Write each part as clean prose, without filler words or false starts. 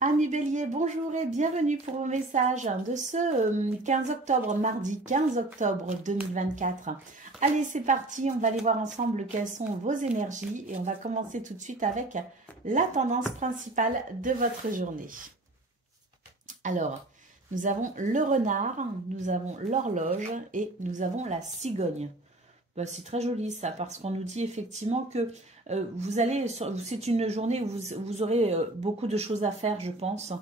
Amis Bélier, bonjour et bienvenue pour vos messages de ce 15 octobre, mardi 15 octobre 2024. Allez, c'est parti, on va aller voir ensemble quelles sont vos énergies et on va commencer tout de suite avec la tendance principale de votre journée. Alors, nous avons le renard, nous avons l'horloge et nous avons la cigogne. Ben, c'est très joli ça, parce qu'on nous dit effectivement que c'est une journée où vous aurez beaucoup de choses à faire, je pense,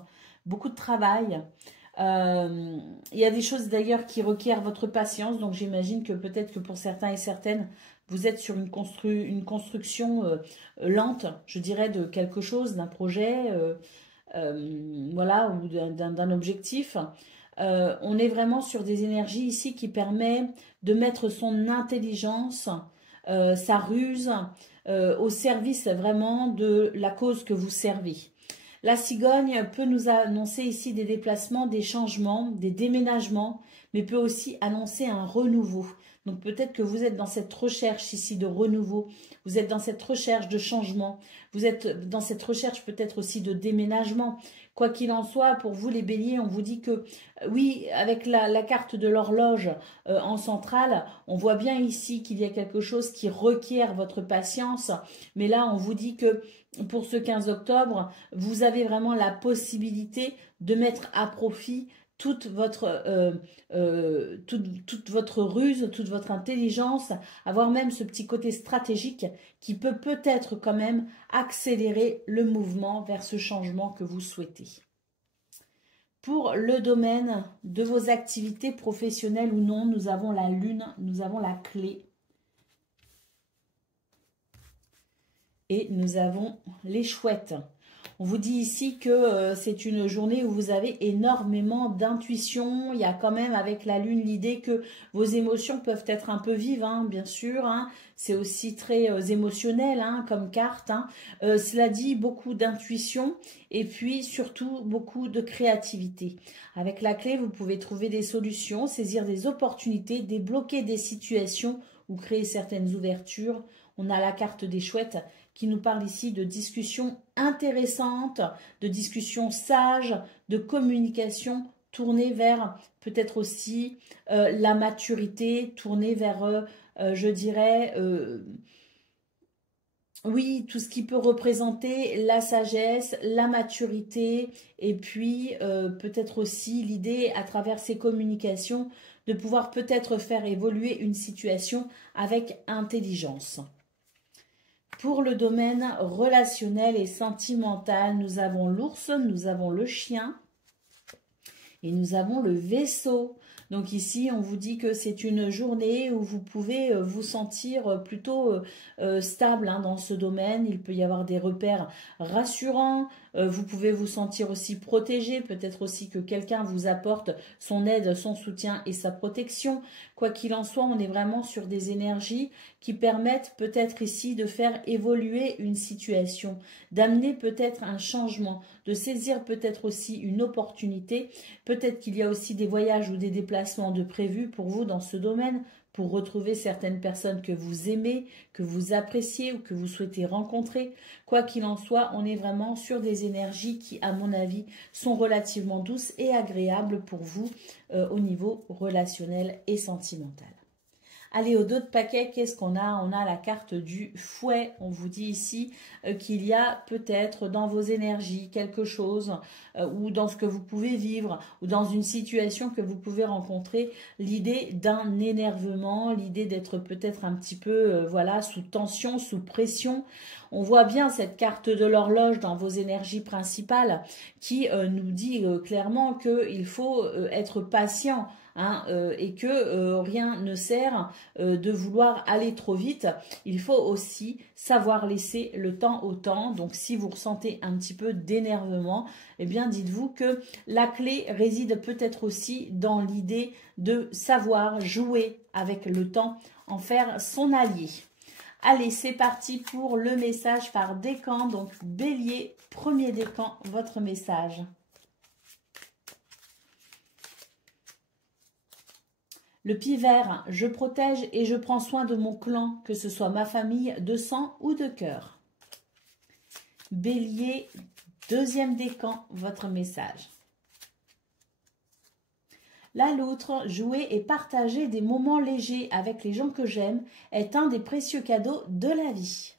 beaucoup de travail. Il y a des choses d'ailleurs qui requièrent votre patience, donc j'imagine que peut-être que pour certains et certaines, vous êtes sur une construction lente, je dirais, de quelque chose, d'un projet, voilà, ou d'un objectif. On est vraiment sur des énergies ici qui permettent de mettre son intelligence, sa ruse, au service vraiment de la cause que vous servez. La cigogne peut nous annoncer ici des déplacements, des changements, des déménagements, mais peut aussi annoncer un renouveau. Donc peut-être que vous êtes dans cette recherche ici de renouveau, vous êtes dans cette recherche de changement, vous êtes dans cette recherche peut-être aussi de déménagement. Quoi qu'il en soit, pour vous les béliers, on vous dit que oui, avec la carte de l'horloge en centrale, on voit bien ici qu'il y a quelque chose qui requiert votre patience, mais là on vous dit que pour ce 15 octobre, vous avez vraiment la possibilité de mettre à profit toute toute votre ruse, toute votre intelligence, avoir même ce petit côté stratégique qui peut peut-être quand même accélérer le mouvement vers ce changement que vous souhaitez. Pour le domaine de vos activités professionnelles ou non, nous avons la lune, nous avons la clé et nous avons les chouettes. On vous dit ici que c'est une journée où vous avez énormément d'intuition. Il y a quand même avec la lune l'idée que vos émotions peuvent être un peu vives, hein, bien sûr. Hein. C'est aussi très émotionnel hein, comme carte. Hein. Cela dit beaucoup d'intuition et puis surtout beaucoup de créativité. Avec la clé, vous pouvez trouver des solutions, saisir des opportunités, débloquer des situations ou créer certaines ouvertures. On a la carte des chouettes qui nous parle ici de discussions intéressantes, de discussions sages, de communication tournée vers peut-être aussi la maturité, tournée vers, je dirais, oui, tout ce qui peut représenter la sagesse, la maturité, et puis peut-être aussi l'idée à travers ces communications de pouvoir peut-être faire évoluer une situation avec intelligence. Pour le domaine relationnel et sentimental, nous avons l'ours, nous avons le chien et nous avons le vaisseau. Donc ici, on vous dit que c'est une journée où vous pouvez vous sentir plutôt stable hein, dans ce domaine. Il peut y avoir des repères rassurants. Vous pouvez vous sentir aussi protégé. Peut-être aussi que quelqu'un vous apporte son aide, son soutien et sa protection. Quoi qu'il en soit, on est vraiment sur des énergies qui permettent peut-être ici de faire évoluer une situation, d'amener peut-être un changement, de saisir peut-être aussi une opportunité. Peut-être qu'il y a aussi des voyages ou des déplacements de prévus pour vous dans ce domaine, pour retrouver certaines personnes que vous aimez, que vous appréciez ou que vous souhaitez rencontrer. Quoi qu'il en soit, on est vraiment sur des énergies qui, à mon avis, sont relativement douces et agréables pour vous au niveau relationnel et sentimental. Allez, au dos de paquet, qu'est-ce qu'on a? On a la carte du fouet. On vous dit ici qu'il y a peut-être dans vos énergies quelque chose ou dans ce que vous pouvez vivre ou dans une situation que vous pouvez rencontrer, l'idée d'un énervement, l'idée d'être peut-être un petit peu voilà, sous tension, sous pression. On voit bien cette carte de l'horloge dans vos énergies principales qui nous dit clairement qu'il faut être patient. Hein, et que rien ne sert de vouloir aller trop vite. Il faut aussi savoir laisser le temps au temps. Donc si vous ressentez un petit peu d'énervement, eh bien dites-vous que la clé réside peut-être aussi dans l'idée de savoir jouer avec le temps, en faire son allié. Allez, c'est parti pour le message par décan. Donc Bélier, premier décan, votre message. Le pivert, je protège et je prends soin de mon clan, que ce soit ma famille de sang ou de cœur. Bélier, Deuxième décan, votre message. La loutre, jouer et partager des moments légers avec les gens que j'aime est un des précieux cadeaux de la vie.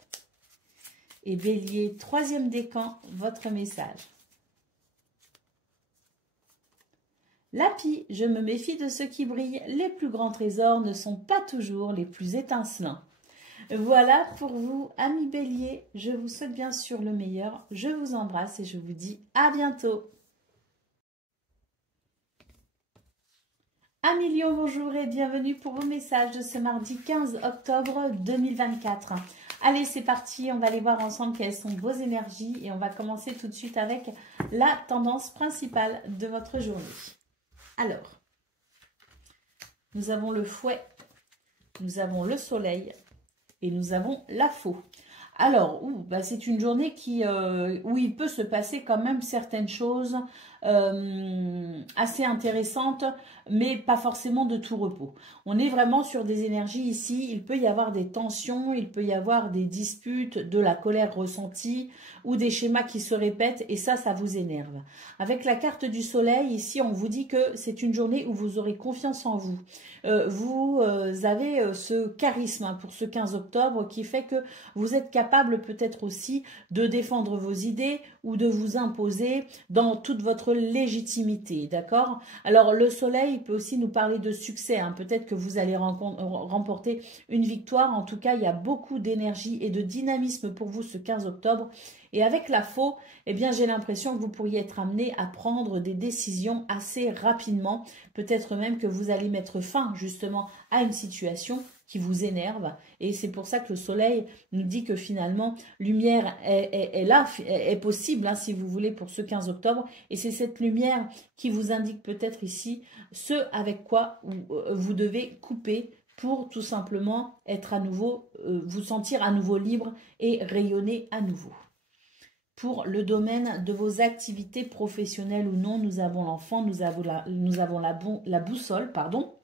Et Bélier, troisième décan, votre message. La pie, je me méfie de ceux qui brillent. Les plus grands trésors ne sont pas toujours les plus étincelants. Voilà pour vous, amis Bélier. Je vous souhaite bien sûr le meilleur. Je vous embrasse et je vous dis à bientôt. Amis Lion, bonjour et bienvenue pour vos messages de ce mardi 15 octobre 2024. Allez, c'est parti, on va aller voir ensemble quelles sont vos énergies et on va commencer tout de suite avec la tendance principale de votre journée. Alors, nous avons le fouet, nous avons le soleil et nous avons la faux. Alors, c'est une journée où il peut se passer quand même certaines choses assez intéressantes, mais pas forcément de tout repos. On est vraiment sur des énergies ici, il peut y avoir des tensions, il peut y avoir des disputes, de la colère ressentie ou des schémas qui se répètent et ça vous énerve. Avec la carte du soleil, ici, on vous dit que c'est une journée où vous aurez confiance en vous. Vous avez ce charisme pour ce 15 octobre qui fait que vous êtes capable peut-être aussi de défendre vos idées ou de vous imposer dans toute votre légitimité, d'accord? Alors le soleil peut aussi nous parler de succès, hein. Peut-être que vous allez remporter une victoire. En tout cas, il y a beaucoup d'énergie et de dynamisme pour vous ce 15 octobre. Et avec la faux, eh bien, j'ai l'impression que vous pourriez être amené à prendre des décisions assez rapidement. Peut-être même que vous allez mettre fin justement à une situation qui vous énerve. Et c'est pour ça que le soleil nous dit que finalement, lumière est là, est possible, hein, si vous voulez, pour ce 15 octobre. Et c'est cette lumière qui vous indique peut-être ici ce avec quoi vous devez couper pour tout simplement être à nouveau, vous sentir à nouveau libre et rayonner à nouveau. Pour le domaine de vos activités professionnelles ou non, nous avons l'enfant, nous avons la boussole, pardon.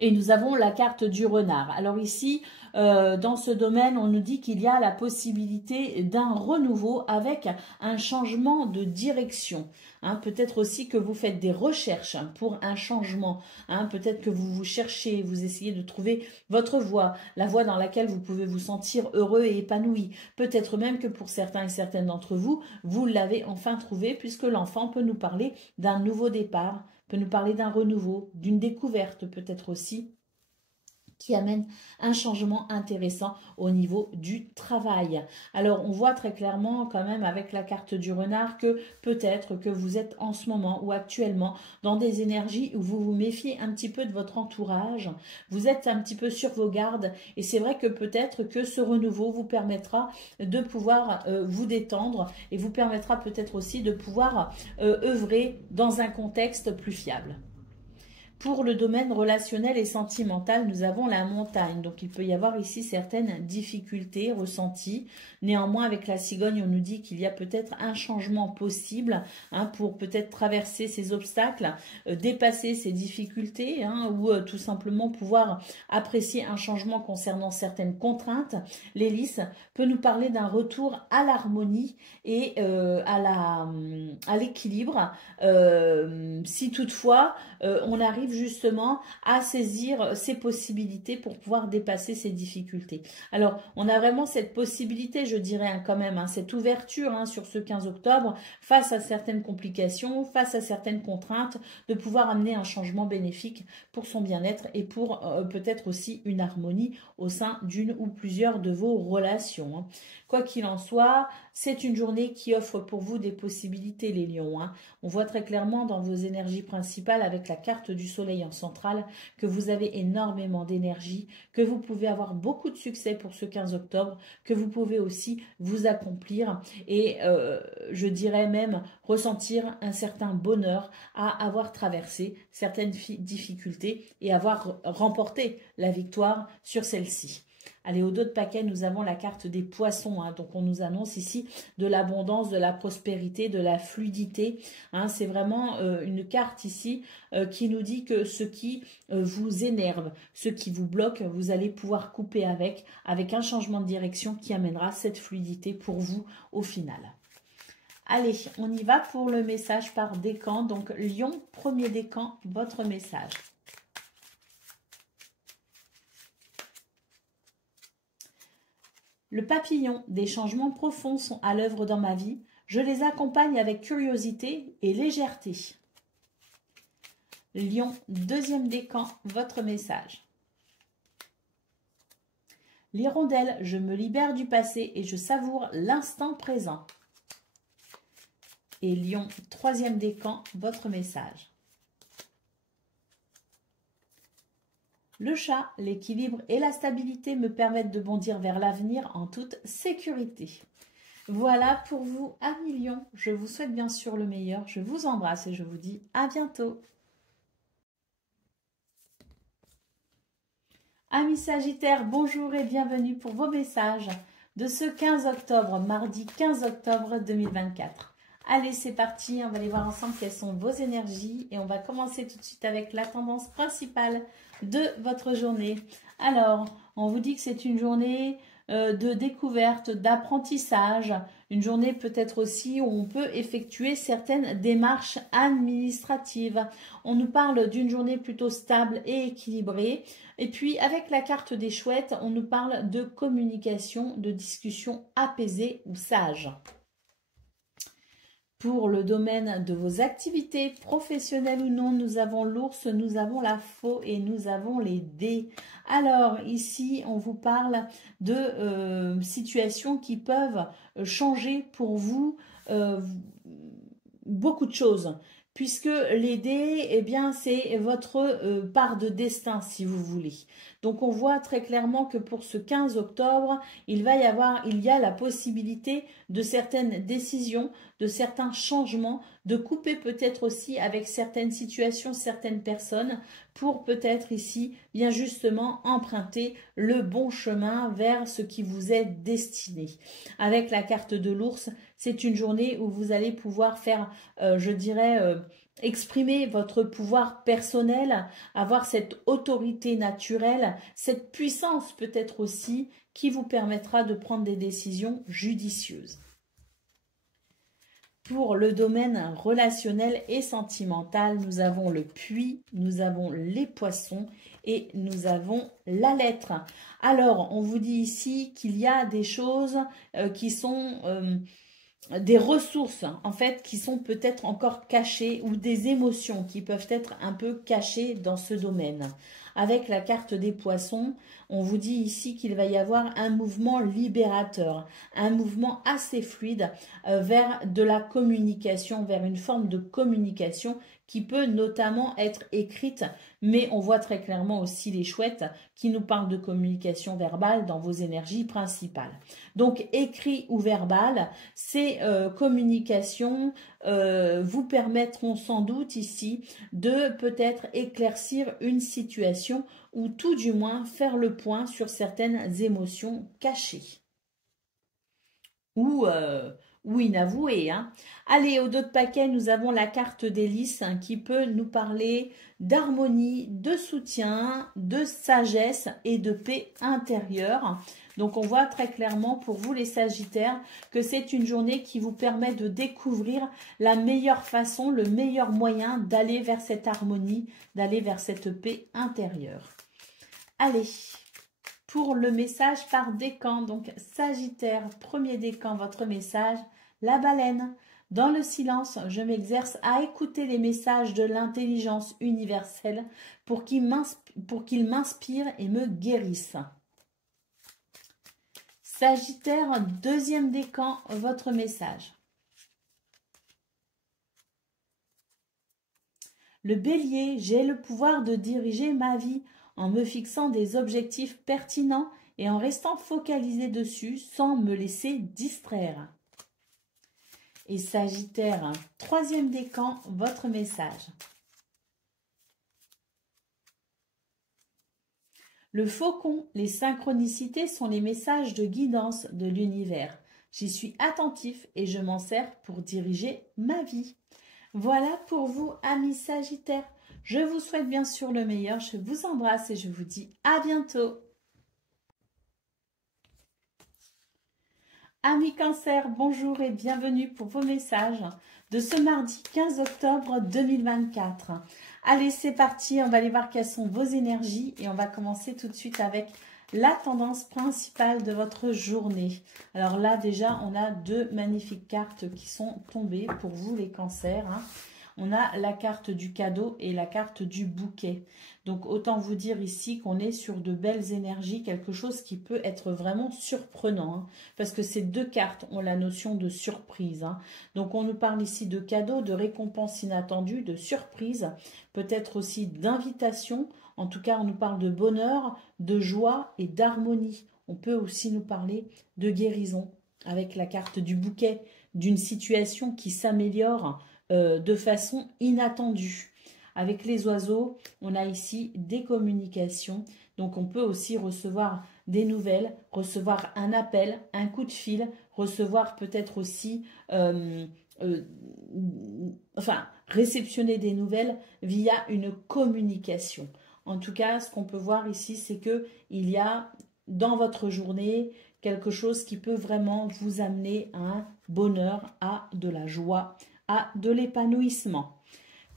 Et nous avons la carte du renard. Alors ici, dans ce domaine, on nous dit qu'il y a la possibilité d'un renouveau avec un changement de direction. Hein, peut-être aussi que vous faites des recherches pour un changement. Hein, peut-être que vous cherchez, vous essayez de trouver votre voie, la voie dans laquelle vous pouvez vous sentir heureux et épanoui. Peut-être même que pour certains et certaines d'entre vous, vous l'avez enfin trouvé puisque l'enfant peut nous parler d'un nouveau départ, peut nous parler d'un renouveau, d'une découverte peut-être aussi, qui amène un changement intéressant au niveau du travail. Alors, on voit très clairement quand même avec la carte du renard que peut-être que vous êtes en ce moment ou actuellement dans des énergies où vous vous méfiez un petit peu de votre entourage, vous êtes un petit peu sur vos gardes et c'est vrai que peut-être que ce renouveau vous permettra de pouvoir vous détendre et vous permettra peut-être aussi de pouvoir œuvrer dans un contexte plus fiable. Pour le domaine relationnel et sentimental, nous avons la montagne. Donc, il peut y avoir ici certaines difficultés ressenties. Néanmoins, avec la cigogne, on nous dit qu'il y a peut-être un changement possible, hein, pour peut-être traverser ces obstacles, dépasser ces difficultés, hein, ou tout simplement pouvoir apprécier un changement concernant certaines contraintes. L'hélice peut nous parler d'un retour à l'harmonie et à l'équilibre. Si toutefois, on arrive justement à saisir ces possibilités pour pouvoir dépasser ces difficultés. Alors, on a vraiment cette possibilité, je dirais, hein, quand même, hein, cette ouverture, hein, sur ce 15 octobre, face à certaines complications, face à certaines contraintes, de pouvoir amener un changement bénéfique pour son bien-être et pour peut-être aussi une harmonie au sein d'une ou plusieurs de vos relations, hein. Quoi qu'il en soit, c'est une journée qui offre pour vous des possibilités, les lions, hein. On voit très clairement dans vos énergies principales, avec la carte du soleil en centrale, que vous avez énormément d'énergie, que vous pouvez avoir beaucoup de succès pour ce 15 octobre, que vous pouvez aussi vous accomplir et je dirais même ressentir un certain bonheur à avoir traversé certaines difficultés et avoir remporté la victoire sur celle-ci. Allez, au dos de paquet, nous avons la carte des poissons, hein. Donc, on nous annonce ici de l'abondance, de la prospérité, de la fluidité, hein. C'est vraiment une carte ici qui nous dit que ce qui vous énerve, ce qui vous bloque, vous allez pouvoir couper avec un changement de direction qui amènera cette fluidité pour vous au final. Allez, on y va pour le message par décan. Donc, Lion, premier décan, votre message. Le papillon, des changements profonds sont à l'œuvre dans ma vie. Je les accompagne avec curiosité et légèreté. Lion, deuxième décan, votre message. L'hirondelle, je me libère du passé et je savoure l'instant présent. Et Lion, troisième décan, votre message. Le chat, l'équilibre et la stabilité me permettent de bondir vers l'avenir en toute sécurité. Voilà pour vous, amis Lion. Je vous souhaite bien sûr le meilleur. Je vous embrasse et je vous dis à bientôt. Amis Sagittaires, bonjour et bienvenue pour vos messages de ce 15 octobre, mardi 15 octobre 2024. Allez, c'est parti, on va aller voir ensemble quelles sont vos énergies et on va commencer tout de suite avec la tendance principale de votre journée. Alors, on vous dit que c'est une journée de découverte, d'apprentissage, une journée peut-être aussi où on peut effectuer certaines démarches administratives. On nous parle d'une journée plutôt stable et équilibrée. Et puis, avec la carte des chouettes, on nous parle de communication, de discussion apaisée ou sage. Pour le domaine de vos activités professionnelles ou non, nous avons l'ours, nous avons la faux et nous avons les dés. Alors ici, on vous parle de situations qui peuvent changer pour vous beaucoup de choses. Puisque les dés, eh bien, c'est votre part de destin, si vous voulez. Donc, on voit très clairement que pour ce 15 octobre, il y a la possibilité de certaines décisions, de certains changements, de couper peut-être aussi avec certaines situations, certaines personnes, pour peut-être ici, bien justement, emprunter le bon chemin vers ce qui vous est destiné. Avec la carte de l'ours, c'est une journée où vous allez pouvoir faire, je dirais, exprimer votre pouvoir personnel, avoir cette autorité naturelle, cette puissance peut-être aussi qui vous permettra de prendre des décisions judicieuses. Pour le domaine relationnel et sentimental, nous avons le puits, nous avons les poissons et nous avons la lettre. Alors, on vous dit ici qu'il y a des choses qui sont des ressources en fait qui sont peut-être encore cachées ou des émotions qui peuvent être un peu cachées dans ce domaine. Avec la carte des poissons, on vous dit ici qu'il va y avoir un mouvement libérateur, un mouvement assez fluide vers de la communication, vers une forme de communication qui peut notamment être écrite, mais on voit très clairement aussi les chouettes qui nous parlent de communication verbale dans vos énergies principales. Donc écrit ou verbal, ces communications vous permettront sans doute ici de peut-être éclaircir une situation ou tout du moins faire le point sur certaines émotions cachées ou inavouées. Hein. Allez, au dos de paquet, nous avons la carte d'hélice qui peut nous parler d'harmonie, de soutien, de sagesse et de paix intérieure. Donc, on voit très clairement pour vous les Sagittaires que c'est une journée qui vous permet de découvrir la meilleure façon, le meilleur moyen d'aller vers cette harmonie, d'aller vers cette paix intérieure. Allez, pour le message par décan, donc Sagittaire, premier décan, votre message, la baleine. Dans le silence, je m'exerce à écouter les messages de l'intelligence universelle pour qu'ils m'inspirent et me guérissent. Sagittaire, deuxième décan, votre message. Le bélier, j'ai le pouvoir de diriger ma vie en me fixant des objectifs pertinents et en restant focalisé dessus sans me laisser distraire. Et Sagittaire, troisième décan, votre message. Le faucon, les synchronicités sont les messages de guidance de l'univers. J'y suis attentif et je m'en sers pour diriger ma vie. Voilà pour vous, amis Sagittaires. Je vous souhaite bien sûr le meilleur. Je vous embrasse et je vous dis à bientôt. Amis Cancer, bonjour et bienvenue pour vos messages de ce mardi 15 octobre 2024. Allez, c'est parti, on va aller voir quelles sont vos énergies et on va commencer tout de suite avec la tendance principale de votre journée. Alors là, déjà, on a deux magnifiques cartes qui sont tombées pour vous les cancers. On a la carte du cadeau et la carte du bouquet. Donc, autant vous dire ici qu'on est sur de belles énergies, quelque chose qui peut être vraiment surprenant. Parce que ces deux cartes ont la notion de surprise. Donc, on nous parle ici de cadeaux, de récompenses inattendues, de surprises, peut-être aussi d'invitation. En tout cas, on nous parle de bonheur, de joie et d'harmonie. On peut aussi nous parler de guérison avec la carte du bouquet, d'une situation qui s'améliore de façon inattendue. Avec les oiseaux, on a ici des communications. Donc, on peut aussi recevoir des nouvelles, recevoir un appel, un coup de fil, recevoir peut-être aussi, réceptionner des nouvelles via une communication. En tout cas, ce qu'on peut voir ici, c'est qu'il y a dans votre journée quelque chose qui peut vraiment vous amener à un bonheur, à de la joie, à de l'épanouissement.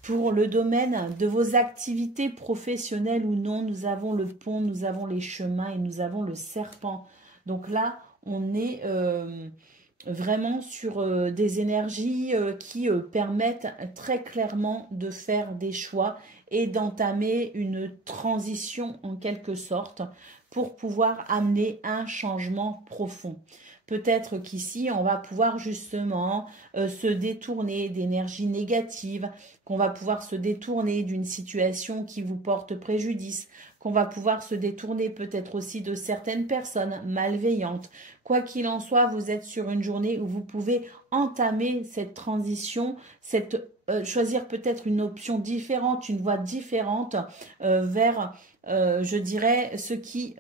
Pour le domaine de vos activités professionnelles ou non, nous avons le pont, nous avons les chemins et nous avons le serpent. Donc là, on est vraiment sur des énergies qui permettent très clairement de faire des choix et d'entamer une transition en quelque sorte pour pouvoir amener un changement profond. Peut-être qu'ici, on va pouvoir justement se détourner d'énergies négatives, qu'on va pouvoir se détourner d'une situation qui vous porte préjudice, qu'on va pouvoir se détourner peut-être aussi de certaines personnes malveillantes. Quoi qu'il en soit, vous êtes sur une journée où vous pouvez entamer cette transition, choisir peut-être une option différente, une voie différente vers, je dirais, ce qui,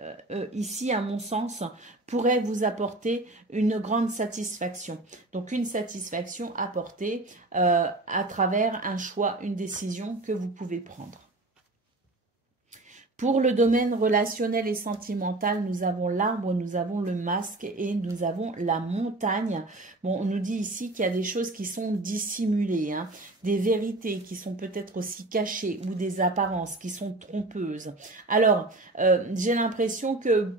ici, à mon sens, pourrait vous apporter une grande satisfaction. Donc, une satisfaction apportée à travers un choix, une décision que vous pouvez prendre. Pour le domaine relationnel et sentimental, nous avons l'arbre, nous avons le masque et nous avons la montagne. Bon, on nous dit ici qu'il y a des choses qui sont dissimulées, des vérités qui sont peut-être aussi cachées ou des apparences qui sont trompeuses. Alors, j'ai l'impression que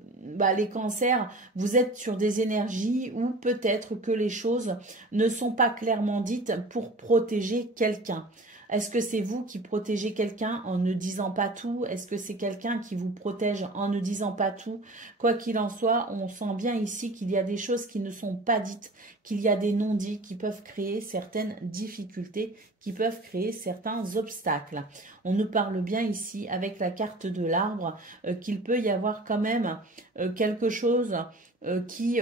les cancers, vous êtes sur des énergies où peut-être que les choses ne sont pas clairement dites pour protéger quelqu'un. Est-ce que c'est vous qui protégez quelqu'un en ne disant pas tout? Est-ce que c'est quelqu'un qui vous protège en ne disant pas tout? Quoi qu'il en soit, on sent bien ici qu'il y a des choses qui ne sont pas dites, qu'il y a des non-dits qui peuvent créer certaines difficultés, qui peuvent créer certains obstacles. On nous parle bien ici avec la carte de l'arbre qu'il peut y avoir quand même quelque chose qui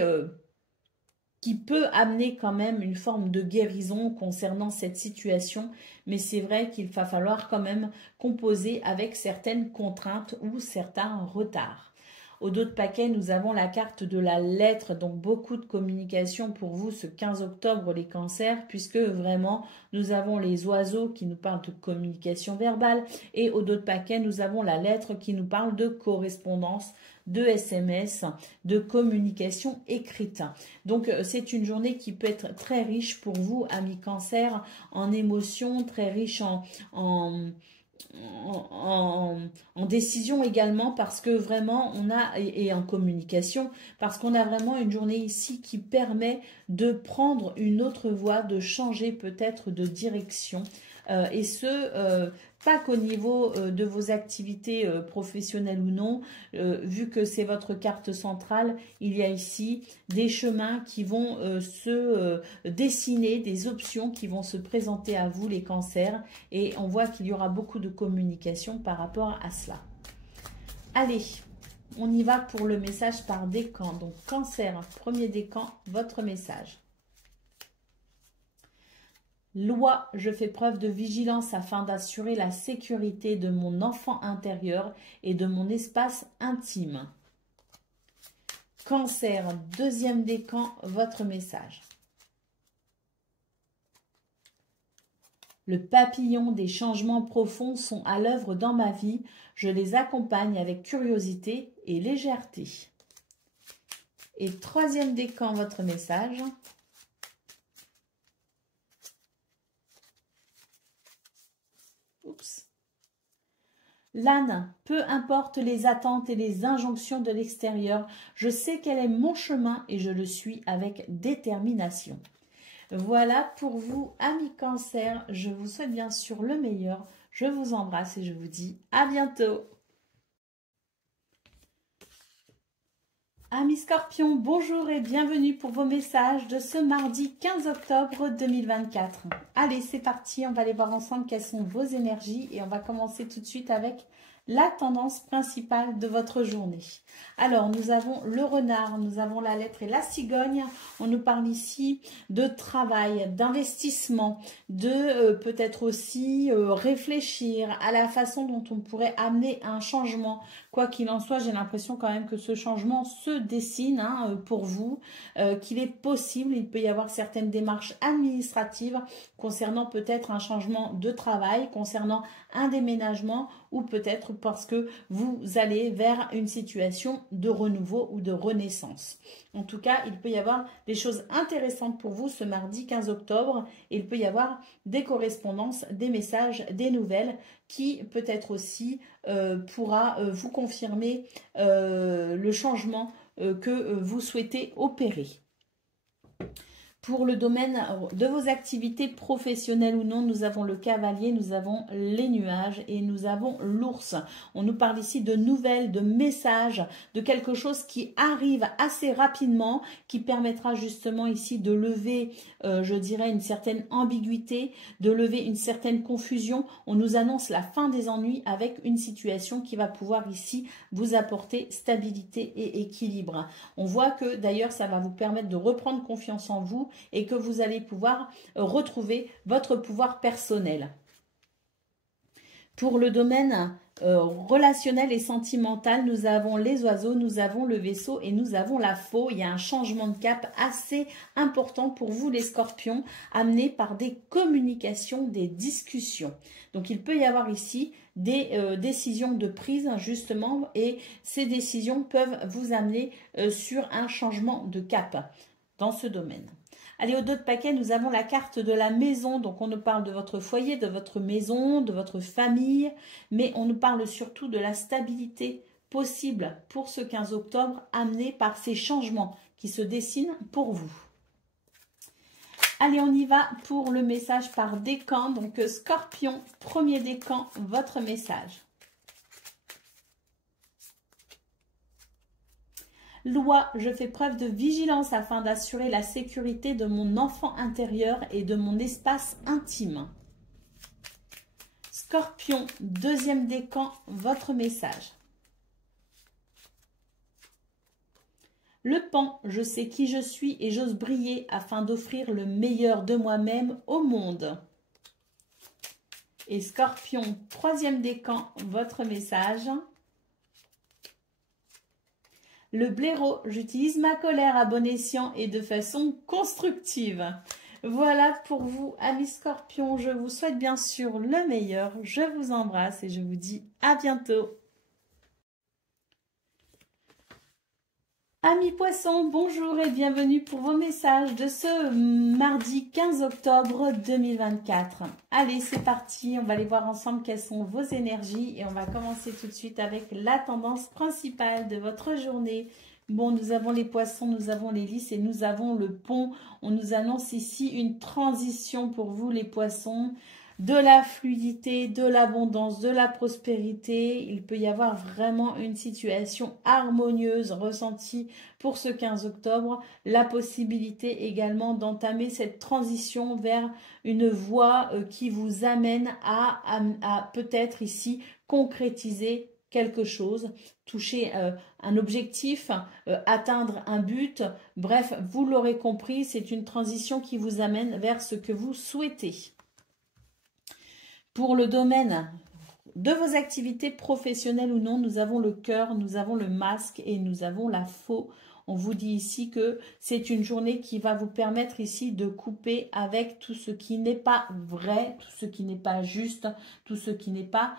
peut amener quand même une forme de guérison concernant cette situation, mais c'est vrai qu'il va falloir quand même composer avec certaines contraintes ou certains retards. Au dos de paquet, nous avons la carte de la lettre, donc beaucoup de communication pour vous ce 15 octobre les cancers, puisque vraiment nous avons les oiseaux qui nous parlent de communication verbale et au dos de paquet, nous avons la lettre qui nous parle de correspondance, de SMS, de communication écrite. Donc, c'est une journée qui peut être très riche pour vous, amis cancer, en émotions, très riche en décision également parce que vraiment on a, et en communication, parce qu'on a vraiment une journée ici qui permet de prendre une autre voie, de changer peut-être de direction et ce, pas qu'au niveau de vos activités professionnelles ou non, vu que c'est votre carte centrale, il y a ici des chemins qui vont se dessiner, des options qui vont se présenter à vous les cancers et on voit qu'il y aura beaucoup de communication par rapport à cela. Allez, on y va pour le message par décan. Donc cancer, premier décan, votre message. Loi, je fais preuve de vigilance afin d'assurer la sécurité de mon enfant intérieur et de mon espace intime. Cancer, deuxième décan, votre message. Le papillon des changements profonds sont à l'œuvre dans ma vie. Je les accompagne avec curiosité et légèreté. Et troisième décan, votre message. Oups. L'âne, peu importe les attentes et les injonctions de l'extérieur, je sais quel est mon chemin et je le suis avec détermination. Voilà pour vous, amis Cancer. Je vous souhaite bien sûr le meilleur. Je vous embrasse et je vous dis à bientôt. Amis Scorpions, bonjour et bienvenue pour vos messages de ce mardi 15 octobre 2024. Allez, c'est parti, on va aller voir ensemble quelles sont vos énergies et on va commencer tout de suite avec la tendance principale de votre journée. Alors, nous avons le renard, nous avons la lettre et la cigogne. On nous parle ici de travail, d'investissement, de peut-être aussi réfléchir à la façon dont on pourrait amener un changement. Quoi qu'il en soit, j'ai l'impression quand même que ce changement se dessine pour vous, qu'il est possible. Il peut y avoir certaines démarches administratives concernant peut-être un changement de travail, concernant un déménagement ou peut-être parce que vous allez vers une situation de renouveau ou de renaissance. En tout cas, il peut y avoir des choses intéressantes pour vous ce mardi 15 octobre. Et il peut y avoir des correspondances, des messages, des nouvelles qui peut-être aussi pourra vous confirmer le changement que vous souhaitez opérer. Pour le domaine de vos activités professionnelles ou non, nous avons le cavalier, nous avons les nuages et nous avons l'ours. On nous parle ici de nouvelles, de messages, de quelque chose qui arrive assez rapidement, qui permettra justement ici de lever, je dirais, une certaine ambiguïté, de lever une certaine confusion. On nous annonce la fin des ennuis avec une situation qui va pouvoir ici vous apporter stabilité et équilibre. On voit que d'ailleurs, ça va vous permettre de reprendre confiance en vous et que vous allez pouvoir retrouver votre pouvoir personnel. Pour le domaine relationnel et sentimental, nous avons les oiseaux, nous avons le vaisseau et nous avons la faux. Il y a un changement de cap assez important pour vous les scorpions, amené par des communications, des discussions. Donc il peut y avoir ici des décisions de prise justement et ces décisions peuvent vous amener sur un changement de cap dans ce domaine. Allez, au dos de paquet, nous avons la carte de la maison. Donc, on nous parle de votre foyer, de votre maison, de votre famille. Mais on nous parle surtout de la stabilité possible pour ce 15 octobre, amenée par ces changements qui se dessinent pour vous. Allez, on y va pour le message par décan. Donc, Scorpion, premier décan, votre message. Loi, je fais preuve de vigilance afin d'assurer la sécurité de mon enfant intérieur et de mon espace intime. Scorpion, deuxième décan, votre message. Le Pan, je sais qui je suis et j'ose briller afin d'offrir le meilleur de moi-même au monde. Et Scorpion, troisième décan, votre message. Le blaireau, j'utilise ma colère à bon escient et de façon constructive. Voilà pour vous, amis Scorpions. Je vous souhaite bien sûr le meilleur. Je vous embrasse et je vous dis à bientôt. Amis Poissons, bonjour et bienvenue pour vos messages de ce mardi 15 octobre 2024. Allez, c'est parti, on va aller voir ensemble quelles sont vos énergies et on va commencer tout de suite avec la tendance principale de votre journée. Bon, nous avons les poissons, nous avons les lys et nous avons le pont. On nous annonce ici une transition pour vous les poissons. De la fluidité, de l'abondance, de la prospérité. Il peut y avoir vraiment une situation harmonieuse ressentie pour ce 15 octobre. La possibilité également d'entamer cette transition vers une voie qui vous amène à peut-être ici concrétiser quelque chose, toucher un objectif, atteindre un but. Bref, vous l'aurez compris, c'est une transition qui vous amène vers ce que vous souhaitez. Pour le domaine de vos activités professionnelles ou non, nous avons le cœur, nous avons le masque et nous avons la faux. On vous dit ici que c'est une journée qui va vous permettre ici de couper avec tout ce qui n'est pas vrai, tout ce qui n'est pas juste, tout ce qui n'est pas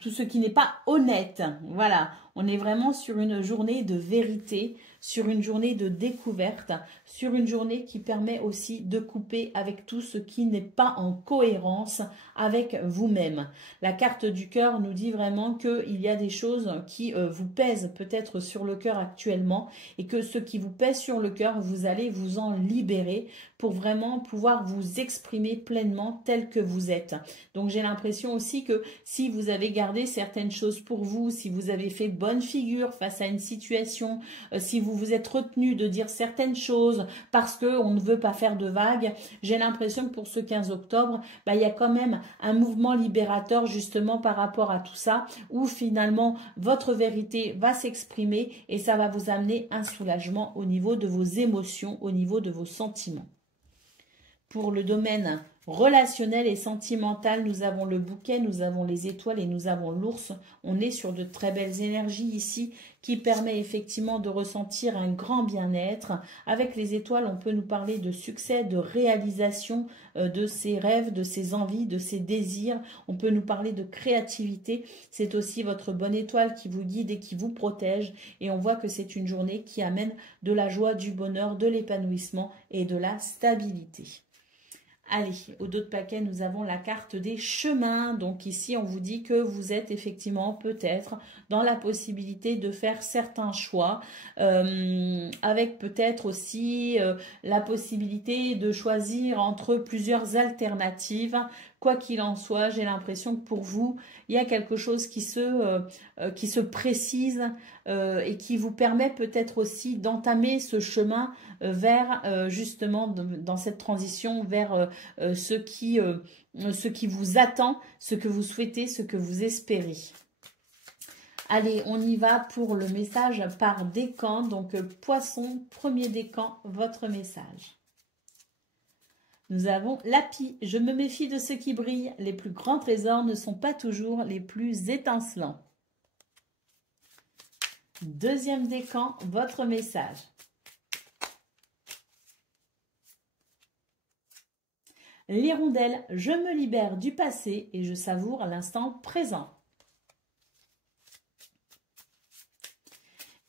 tout ce qui n'est pas honnête. Voilà, on est vraiment sur une journée de vérité, sur une journée de découverte, sur une journée qui permet aussi de couper avec tout ce qui n'est pas en cohérence avec vous-même. La carte du cœur nous dit vraiment qu'il y a des choses qui vous pèsent peut-être sur le cœur actuellement et que ce qui vous pèse sur le cœur, vous allez vous en libérer pour vraiment pouvoir vous exprimer pleinement tel que vous êtes. Donc j'ai l'impression aussi que si vous avez gardé certaines choses pour vous, si vous avez fait bonne figure face à une situation, si vous vous êtes retenu de dire certaines choses parce qu'on ne veut pas faire de vagues, j'ai l'impression que pour ce 15 octobre, il y a quand même un mouvement libérateur justement par rapport à tout ça, où finalement votre vérité va s'exprimer et ça va vous amener un soulagement au niveau de vos émotions, au niveau de vos sentiments. Pour le domaine relationnel et sentimental, nous avons le bouquet, nous avons les étoiles et nous avons l'ours. On est sur de très belles énergies ici qui permet effectivement de ressentir un grand bien-être. Avec les étoiles, on peut nous parler de succès, de réalisation de ses rêves, de ses envies, de ses désirs. On peut nous parler de créativité. C'est aussi votre bonne étoile qui vous guide et qui vous protège. Et on voit que c'est une journée qui amène de la joie, du bonheur, de l'épanouissement et de la stabilité. Allez, au dos de paquet, nous avons la carte des chemins. Donc ici, on vous dit que vous êtes effectivement peut-être dans la possibilité de faire certains choix, avec peut-être aussi la possibilité de choisir entre plusieurs alternatives. Quoi qu'il en soit, j'ai l'impression que pour vous, il y a quelque chose qui se précise et qui vous permet peut-être aussi d'entamer ce chemin vers justement dans cette transition vers ce qui vous attend, ce que vous souhaitez, ce que vous espérez. Allez, on y va pour le message par décan. Donc, poisson, premier décan, votre message. Nous avons l'api. Je me méfie de ce qui brille. Les plus grands trésors ne sont pas toujours les plus étincelants. Deuxième décan, votre message. L'hirondelle, je me libère du passé et je savoure l'instant présent.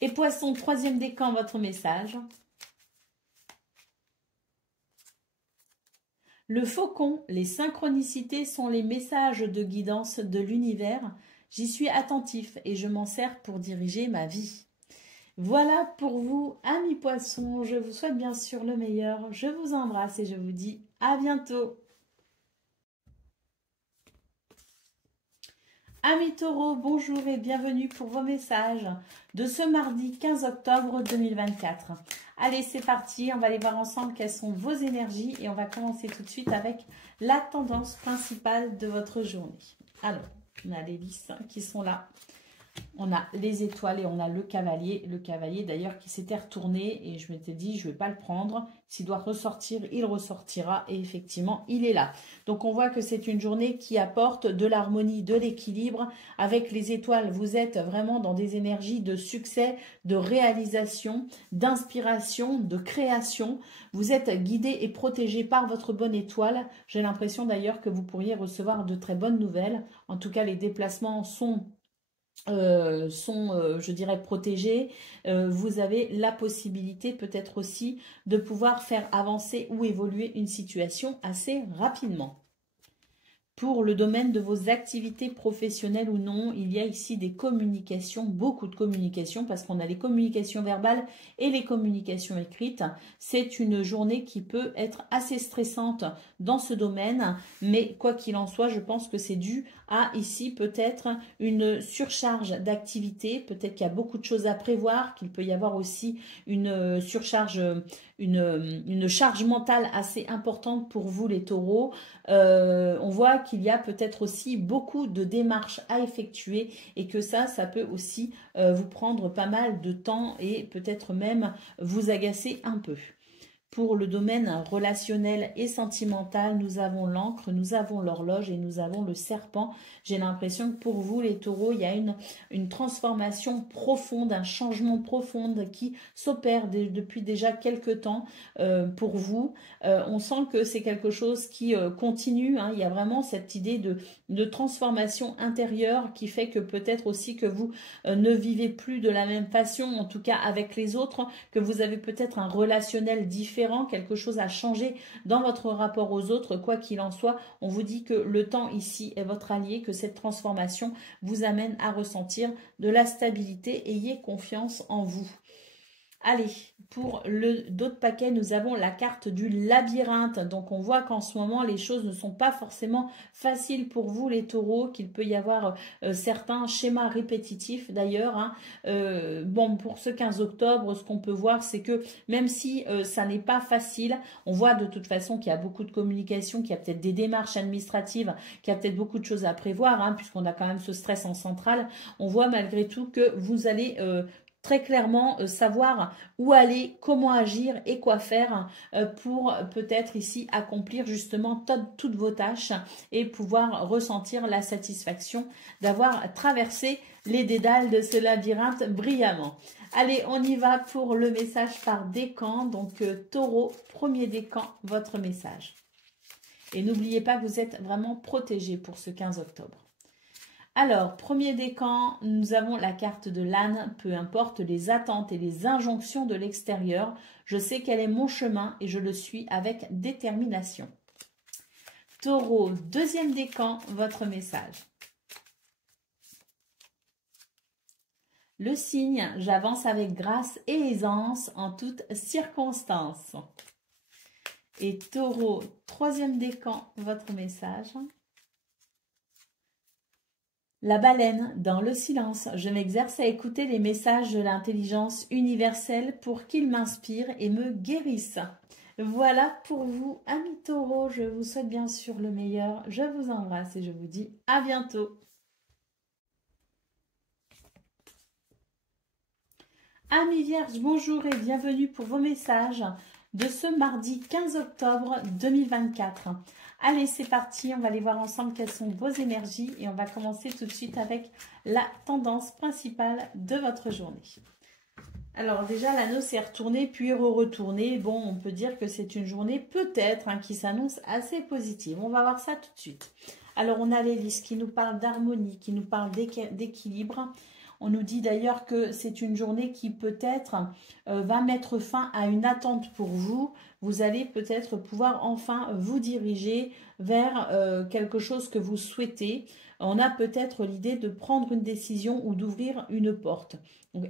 Et poisson, troisième décan, votre message. Le faucon, les synchronicités sont les messages de guidance de l'univers. J'y suis attentif et je m'en sers pour diriger ma vie. Voilà pour vous, amis poissons. Je vous souhaite bien sûr le meilleur. Je vous embrasse et je vous dis à bientôt. Amis taureaux, bonjour et bienvenue pour vos messages de ce mardi 15 octobre 2024. Allez, c'est parti, on va aller voir ensemble quelles sont vos énergies et on va commencer tout de suite avec la tendance principale de votre journée. Alors, on a les lys qui sont là. On a les étoiles et on a le cavalier. Le cavalier d'ailleurs qui s'était retourné et je m'étais dit je ne vais pas le prendre. S'il doit ressortir, il ressortira et effectivement il est là. Donc on voit que c'est une journée qui apporte de l'harmonie, de l'équilibre. Avec les étoiles, vous êtes vraiment dans des énergies de succès, de réalisation, d'inspiration, de création. Vous êtes guidé et protégé par votre bonne étoile. J'ai l'impression d'ailleurs que vous pourriez recevoir de très bonnes nouvelles. En tout cas, les déplacements sont je dirais, protégés. Vous avez la possibilité peut-être aussi de pouvoir faire avancer ou évoluer une situation assez rapidement. Pour le domaine de vos activités professionnelles ou non, il y a ici des communications, beaucoup de communications, parce qu'on a les communications verbales et les communications écrites. C'est une journée qui peut être assez stressante dans ce domaine, mais quoi qu'il en soit, je pense que c'est dû à ici peut-être une surcharge d'activités, peut-être qu'il y a beaucoup de choses à prévoir, qu'il peut y avoir aussi une surcharge, une charge mentale assez importante pour vous les taureaux. On voit qu'il y a peut-être aussi beaucoup de démarches à effectuer et que ça peut aussi vous prendre pas mal de temps et peut-être même vous agacer un peu. pour le domaine relationnel et sentimental, nous avons l'encre, nous avons l'horloge et nous avons le serpent. J'ai l'impression que pour vous, les taureaux, il y a une transformation profonde, un changement profond qui s'opère depuis déjà quelques temps pour vous. On sent que c'est quelque chose qui continue. Hein. Il y a vraiment cette idée de transformation intérieure qui fait que peut-être aussi que vous ne vivez plus de la même façon, en tout cas avec les autres, que vous avez peut-être un relationnel différent, quelque chose a changé dans votre rapport aux autres. Quoi qu'il en soit, on vous dit que le temps ici est votre allié, que cette transformation vous amène à ressentir de la stabilité. Ayez confiance en vous. Allez, pour d'autres paquets, nous avons la carte du labyrinthe. Donc, on voit qu'en ce moment, les choses ne sont pas forcément faciles pour vous, les taureaux, qu'il peut y avoir certains schémas répétitifs d'ailleurs. Hein. Bon, pour ce 15 octobre, ce qu'on peut voir, c'est que même si ça n'est pas facile, on voit de toute façon qu'il y a beaucoup de communication, qu'il y a peut-être des démarches administratives, qu'il y a peut-être beaucoup de choses à prévoir, hein, puisqu'on a quand même ce stress en centrale. On voit malgré tout que vous allez très clairement savoir où aller, comment agir et quoi faire pour peut-être ici accomplir justement toutes vos tâches et pouvoir ressentir la satisfaction d'avoir traversé les dédales de ce labyrinthe brillamment. Allez, on y va pour le message par décan. Donc taureau, premier décan, votre message. Et n'oubliez pas que vous êtes vraiment protégé pour ce 15 octobre. Alors, premier décan, nous avons la carte de l'âne, peu importe les attentes et les injonctions de l'extérieur, je sais quel est mon chemin et je le suis avec détermination. Taureau, deuxième décan, votre message. Le signe, j'avance avec grâce et aisance en toutes circonstances. Et taureau, troisième décan, votre message. La baleine, dans le silence, je m'exerce à écouter les messages de l'intelligence universelle pour qu'ils m'inspirent et me guérissent. Voilà pour vous, amis taureaux, je vous souhaite bien sûr le meilleur, je vous embrasse et je vous dis à bientôt. Amis vierges, bonjour et bienvenue pour vos messages de ce mardi 15 octobre 2024. Allez, c'est parti, on va aller voir ensemble quelles sont vos énergies et on va commencer tout de suite avec la tendance principale de votre journée. Alors déjà, l'anneau s'est retourné puis retourné. Bon, on peut dire que c'est une journée peut-être qui s'annonce assez positive. On va voir ça tout de suite. Alors, on a l'hélice qui nous parle d'harmonie, qui nous parle d'équilibre. On nous dit d'ailleurs que c'est une journée qui peut-être va mettre fin à une attente pour vous. Vous allez peut-être pouvoir enfin vous diriger vers quelque chose que vous souhaitez. On a peut-être l'idée de prendre une décision ou d'ouvrir une porte.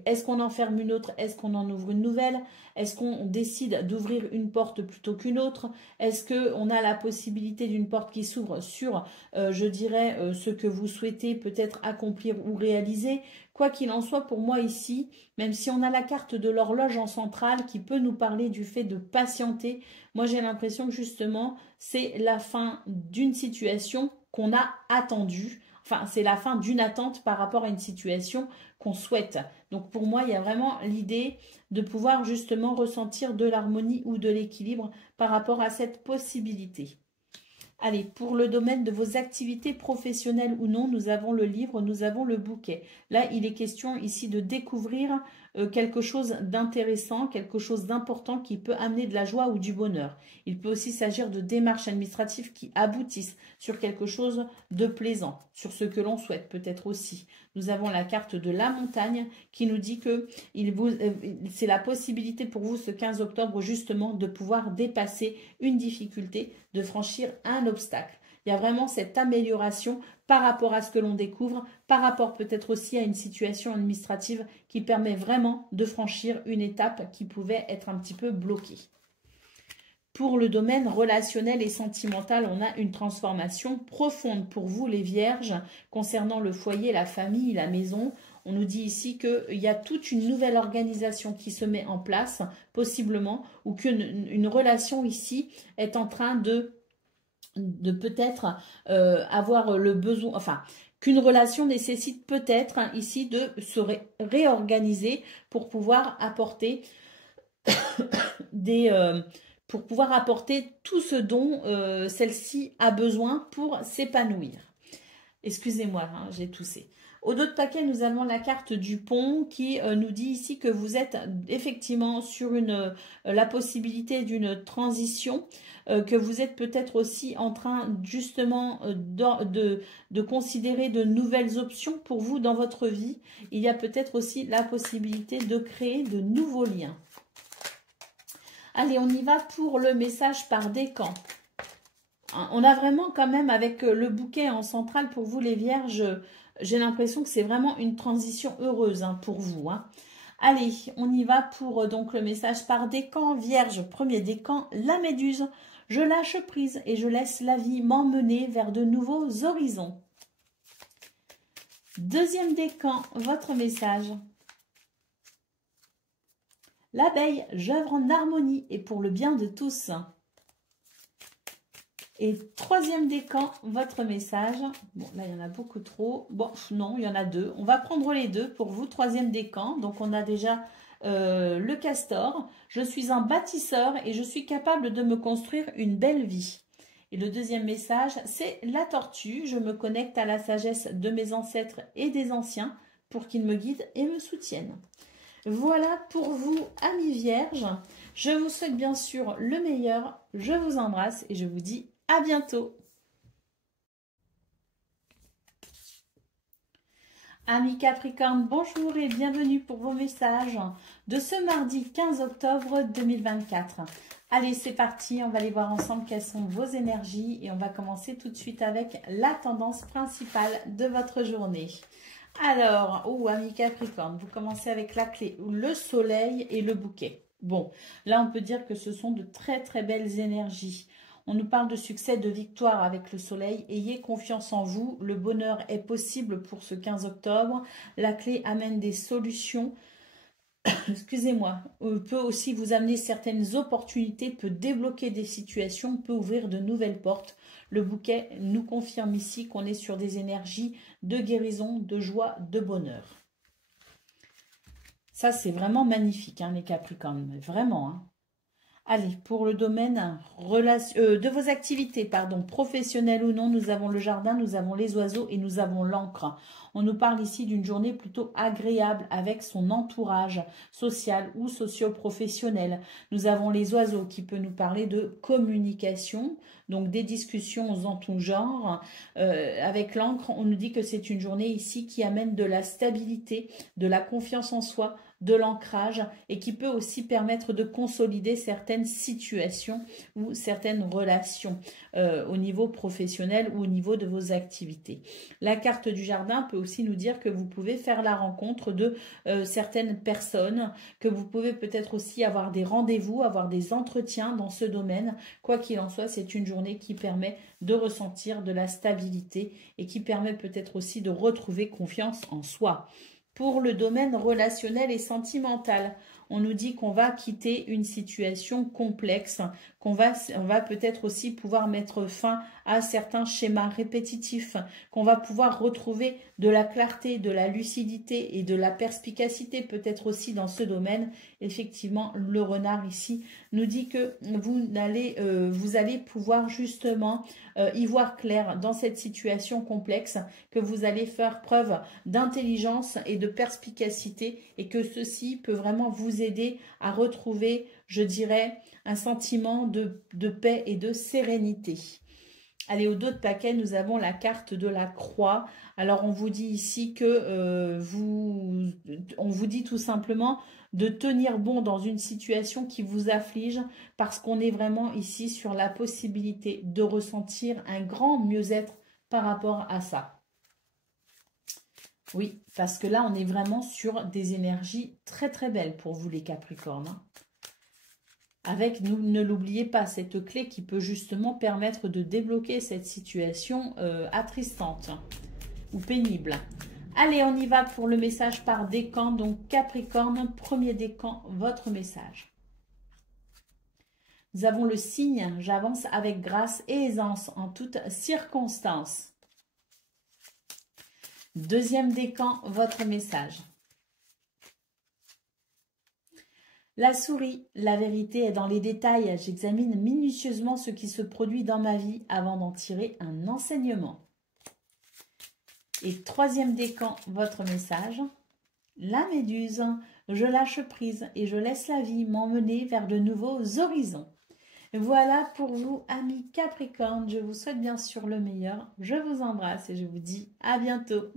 Est-ce qu'on en ferme une autre? Est-ce qu'on en ouvre une nouvelle? Est-ce qu'on décide d'ouvrir une porte plutôt qu'une autre? Est-ce qu'on a la possibilité d'une porte qui s'ouvre sur, je dirais, ce que vous souhaitez peut-être accomplir ou réaliser? Quoi qu'il en soit, pour moi ici, même si on a la carte de l'horloge en centrale qui peut nous parler du fait de patienter, moi j'ai l'impression que justement, c'est la fin d'une situation qu'on a attendue. Enfin, c'est la fin d'une attente par rapport à une situation qu'on souhaite. Donc pour moi, il y a vraiment l'idée de pouvoir justement ressentir de l'harmonie ou de l'équilibre par rapport à cette possibilité. Allez, pour le domaine de vos activités professionnelles ou non, nous avons le livre, nous avons le bouquet. Là, il est question ici de découvrir quelque chose d'intéressant, quelque chose d'important qui peut amener de la joie ou du bonheur. Il peut aussi s'agir de démarches administratives qui aboutissent sur quelque chose de plaisant, sur ce que l'on souhaite peut-être aussi. Nous avons la carte de la montagne qui nous dit que c'est la possibilité pour vous ce 15 octobre justement de pouvoir dépasser une difficulté, de franchir un obstacle. Il y a vraiment cette amélioration par rapport à ce que l'on découvre, par rapport peut-être aussi à une situation administrative qui permet vraiment de franchir une étape qui pouvait être un petit peu bloquée. Pour le domaine relationnel et sentimental, on a une transformation profonde pour vous les vierges concernant le foyer, la famille, la maison. On nous dit ici qu'il y a toute une nouvelle organisation qui se met en place, possiblement, ou qu'une relation ici est en train de peut-être avoir le besoin, enfin, qu'une relation nécessite peut-être ici de se réorganiser pour pouvoir apporter des pour pouvoir apporter tout ce dont celle-ci a besoin pour s'épanouir. Excusez-moi, hein, j'ai toussé. Au dos de paquet, nous avons la carte du pont qui nous dit ici que vous êtes effectivement sur la possibilité d'une transition, que vous êtes peut-être aussi en train justement de considérer de nouvelles options pour vous dans votre vie. Il y a peut-être aussi la possibilité de créer de nouveaux liens. Allez, on y va pour le message par décan. On a vraiment quand même avec le bouquet en centrale pour vous les vierges, j'ai l'impression que c'est vraiment une transition heureuse hein, pour vous. Hein. Allez, on y va pour donc le message par décan. Vierge, premier décan, la méduse. Je lâche prise et je laisse la vie m'emmener vers de nouveaux horizons. Deuxième décan, votre message. L'abeille, j'œuvre en harmonie et pour le bien de tous. Et troisième décan, votre message. Bon, là, il y en a beaucoup trop. Bon, non, il y en a deux. On va prendre les deux pour vous. Troisième décan. Donc, on a déjà le castor. Je suis un bâtisseur et je suis capable de me construire une belle vie. Et le deuxième message, c'est la tortue. Je me connecte à la sagesse de mes ancêtres et des anciens pour qu'ils me guident et me soutiennent. Voilà pour vous, amis vierges. Je vous souhaite bien sûr le meilleur. Je vous embrasse et je vous dis à bientôt. Amis Capricorne, bonjour et bienvenue pour vos messages de ce mardi 15 octobre 2024. Allez, c'est parti, on va aller voir ensemble quelles sont vos énergies et on va commencer tout de suite avec la tendance principale de votre journée. Alors, amis Capricorne, vous commencez avec la clé, le soleil et le bouquet. Bon, là on peut dire que ce sont de très très belles énergies. On nous parle de succès, de victoire avec le soleil. Ayez confiance en vous. Le bonheur est possible pour ce 15 octobre. La clé amène des solutions. Excusez-moi. Peut aussi vous amener certaines opportunités, peut débloquer des situations, peut ouvrir de nouvelles portes. Le bouquet nous confirme ici qu'on est sur des énergies de guérison, de joie, de bonheur. Ça, c'est vraiment magnifique, hein, les Capricornes. Vraiment, hein. Allez, pour le domaine de vos activités, professionnelles ou non, nous avons le jardin, nous avons les oiseaux et nous avons l'encre. On nous parle ici d'une journée plutôt agréable avec son entourage social ou socio-professionnel. Nous avons les oiseaux qui peut nous parler de communication, donc des discussions en tout genre. Avec l'encre, on nous dit que c'est une journée ici qui amène de la stabilité, de la confiance en soi, de l'ancrage et qui peut aussi permettre de consolider certaines situations ou certaines relations au niveau professionnel ou au niveau de vos activités. La carte du jardin peut aussi nous dire que vous pouvez faire la rencontre de certaines personnes, que vous pouvez peut-être aussi avoir des rendez-vous, avoir des entretiens dans ce domaine. Quoi qu'il en soit, c'est une journée qui permet de ressentir de la stabilité et qui permet peut-être aussi de retrouver confiance en soi. Pour le domaine relationnel et sentimental, on nous dit qu'on va quitter une situation complexe, on va peut-être aussi pouvoir mettre fin à certains schémas répétitifs, qu'on va pouvoir retrouver de la clarté, de la lucidité et de la perspicacité peut-être aussi dans ce domaine. Effectivement, le renard ici nous dit que vous allez pouvoir justement y voir clair dans cette situation complexe, que vous allez faire preuve d'intelligence et de perspicacité et que ceci peut vraiment vous aider à retrouver, je dirais, un sentiment de paix et de sérénité. Allez, au dos de paquet, nous avons la carte de la croix. Alors, on vous dit ici que on vous dit tout simplement de tenir bon dans une situation qui vous afflige parce qu'on est vraiment ici sur la possibilité de ressentir un grand mieux-être par rapport à ça. Oui, parce que là, on est vraiment sur des énergies très très belles pour vous les Capricornes. Avec, ne l'oubliez pas, cette clé qui peut justement permettre de débloquer cette situation attristante ou pénible. Allez, on y va pour le message par décan. Donc Capricorne, premier décan, votre message. Nous avons le signe, j'avance avec grâce et aisance en toutes circonstances. Deuxième décan, votre message. La souris, la vérité est dans les détails. J'examine minutieusement ce qui se produit dans ma vie avant d'en tirer un enseignement. Et troisième décan, votre message. La méduse, je lâche prise et je laisse la vie m'emmener vers de nouveaux horizons. Voilà pour vous, amis Capricorne. Je vous souhaite bien sûr le meilleur. Je vous embrasse et je vous dis à bientôt.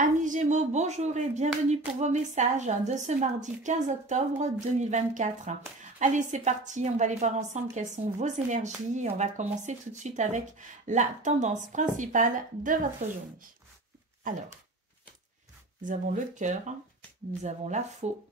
Amis Gémeaux, bonjour et bienvenue pour vos messages de ce mardi 15 octobre 2024. Allez, c'est parti, on va aller voir ensemble quelles sont vos énergies. Et on va commencer tout de suite avec la tendance principale de votre journée. Alors, nous avons le cœur, nous avons la faux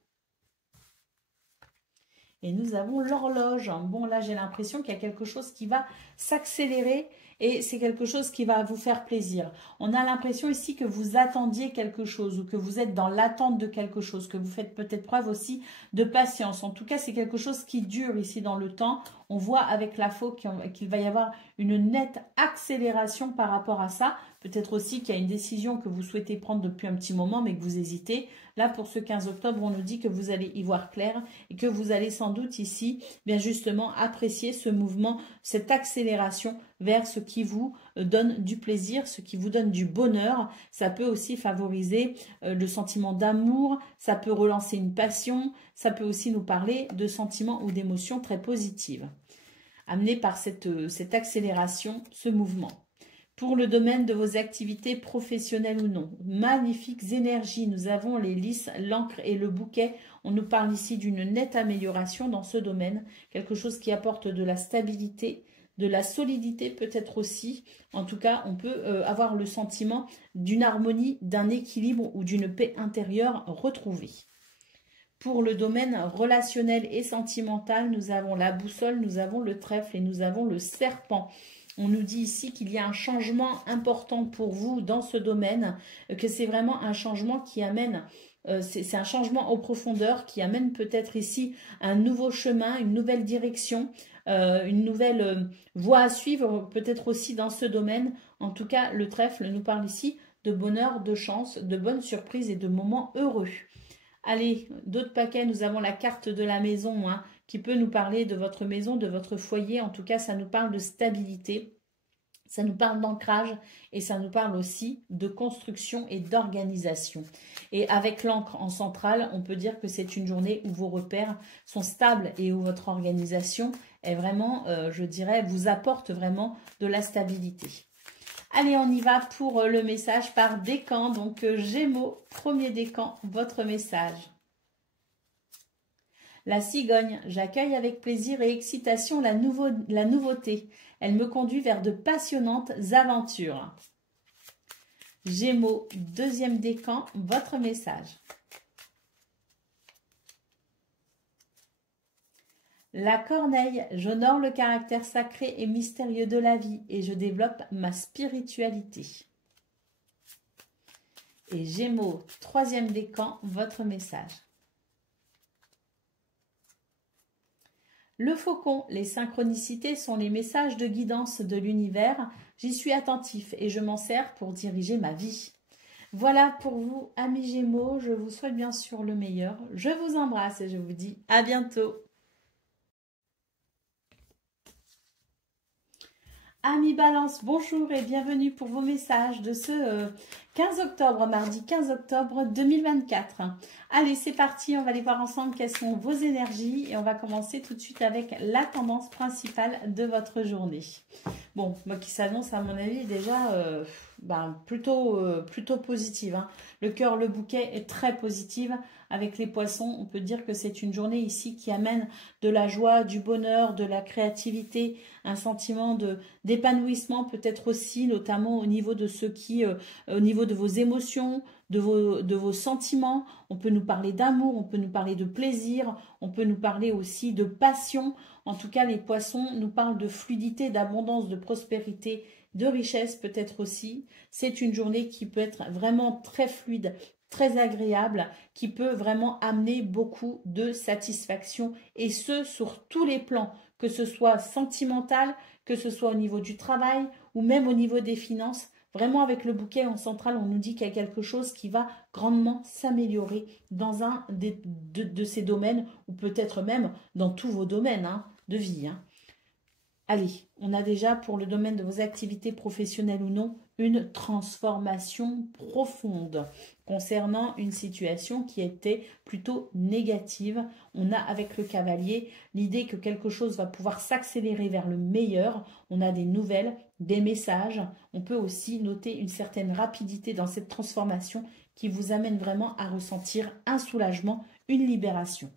et nous avons l'horloge. Bon, là, j'ai l'impression qu'il y a quelque chose qui va s'accélérer et c'est quelque chose qui va vous faire plaisir. On a l'impression ici que vous attendiez quelque chose ou que vous êtes dans l'attente de quelque chose, que vous faites peut-être preuve aussi de patience. En tout cas, c'est quelque chose qui dure ici dans le temps. On voit avec la faux qu'il va y avoir une nette accélération par rapport à ça. Peut-être aussi qu'il y a une décision que vous souhaitez prendre depuis un petit moment, mais que vous hésitez. Là, pour ce 15 octobre, on nous dit que vous allez y voir clair et que vous allez sans doute ici, bien justement, apprécier ce mouvement, cette accélération vers ce qui vous donne du plaisir, ce qui vous donne du bonheur. Ça peut aussi favoriser le sentiment d'amour, ça peut relancer une passion, ça peut aussi nous parler de sentiments ou d'émotions très positives, amenées par cette accélération, ce mouvement. Pour le domaine de vos activités professionnelles ou non, magnifiques énergies, nous avons les lys, l'encre et le bouquet. On nous parle ici d'une nette amélioration dans ce domaine, quelque chose qui apporte de la stabilité, de la solidité peut-être aussi. En tout cas, on peut avoir le sentiment d'une harmonie, d'un équilibre ou d'une paix intérieure retrouvée. Pour le domaine relationnel et sentimental, nous avons la boussole, nous avons le trèfle et nous avons le serpent. On nous dit ici qu'il y a un changement important pour vous dans ce domaine, que c'est vraiment un changement qui amène, c'est un changement en profondeur qui amène peut-être ici un nouveau chemin, une nouvelle direction, une nouvelle voie à suivre peut-être aussi dans ce domaine. En tout cas, le trèfle nous parle ici de bonheur, de chance, de bonnes surprises et de moments heureux. Allez, d'autres paquets, nous avons la carte de la maison, qui peut nous parler de votre maison, de votre foyer. En tout cas, ça nous parle de stabilité, ça nous parle d'ancrage et ça nous parle aussi de construction et d'organisation. Et avec l'encre en centrale, on peut dire que c'est une journée où vos repères sont stables et où votre organisation est vraiment, je dirais, vous apporte vraiment de la stabilité. Allez, on y va pour le message par décan. Donc, Gémeaux, premier décan, votre message. La cigogne, j'accueille avec plaisir et excitation la nouveauté. Elle me conduit vers de passionnantes aventures. Gémeaux, deuxième décan, votre message. La corneille, j'honore le caractère sacré et mystérieux de la vie et je développe ma spiritualité. Et Gémeaux, troisième décan, votre message. Le faucon, les synchronicités sont les messages de guidance de l'univers. J'y suis attentif et je m'en sers pour diriger ma vie. Voilà pour vous, amis Gémeaux. Je vous souhaite bien sûr le meilleur. Je vous embrasse et je vous dis à bientôt. Amis Balance, bonjour et bienvenue pour vos messages de ce 15 octobre, mardi 15 octobre 2024. Allez, c'est parti, on va aller voir ensemble quelles sont vos énergies et on va commencer tout de suite avec la tendance principale de votre journée. Bon, moi qui s'annonce à mon avis déjà plutôt positive. Le cœur, le bouquet est très positive. Avec les poissons, on peut dire que c'est une journée ici qui amène de la joie, du bonheur, de la créativité, un sentiment d'épanouissement peut-être aussi, notamment au niveau de ce qui, au niveau de vos émotions, de vos sentiments. On peut nous parler d'amour, on peut nous parler de plaisir, on peut nous parler aussi de passion. En tout cas, les poissons nous parlent de fluidité, d'abondance, de prospérité, de richesse peut-être aussi. C'est une journée qui peut être vraiment très fluide, très agréable, qui peut vraiment amener beaucoup de satisfaction et ce sur tous les plans, que ce soit sentimental, que ce soit au niveau du travail ou même au niveau des finances. Vraiment, avec le bouquet en centrale, on nous dit qu'il y a quelque chose qui va grandement s'améliorer dans un de ces domaines, ou peut-être même dans tous vos domaines hein, de vie. Hein. Allez, on a déjà pour le domaine de vos activités professionnelles ou non, une transformation profonde concernant une situation qui était plutôt négative. On a avec le cavalier l'idée que quelque chose va pouvoir s'accélérer vers le meilleur. On a des nouvelles, des messages. On peut aussi noter une certaine rapidité dans cette transformation qui vous amène vraiment à ressentir un soulagement, une libération.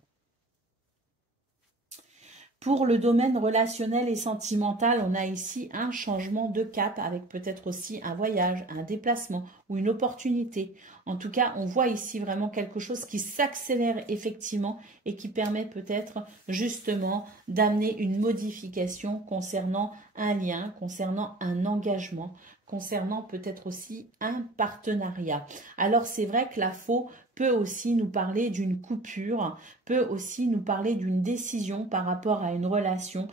Pour le domaine relationnel et sentimental, on a ici un changement de cap avec peut-être aussi un voyage, un déplacement ou une opportunité. En tout cas, on voit ici vraiment quelque chose qui s'accélère effectivement et qui permet peut-être justement d'amener une modification concernant un lien, concernant un engagement, concernant peut-être aussi un partenariat. Alors c'est vrai que la faux peut aussi nous parler d'une coupure, peut aussi nous parler d'une décision par rapport à une relation,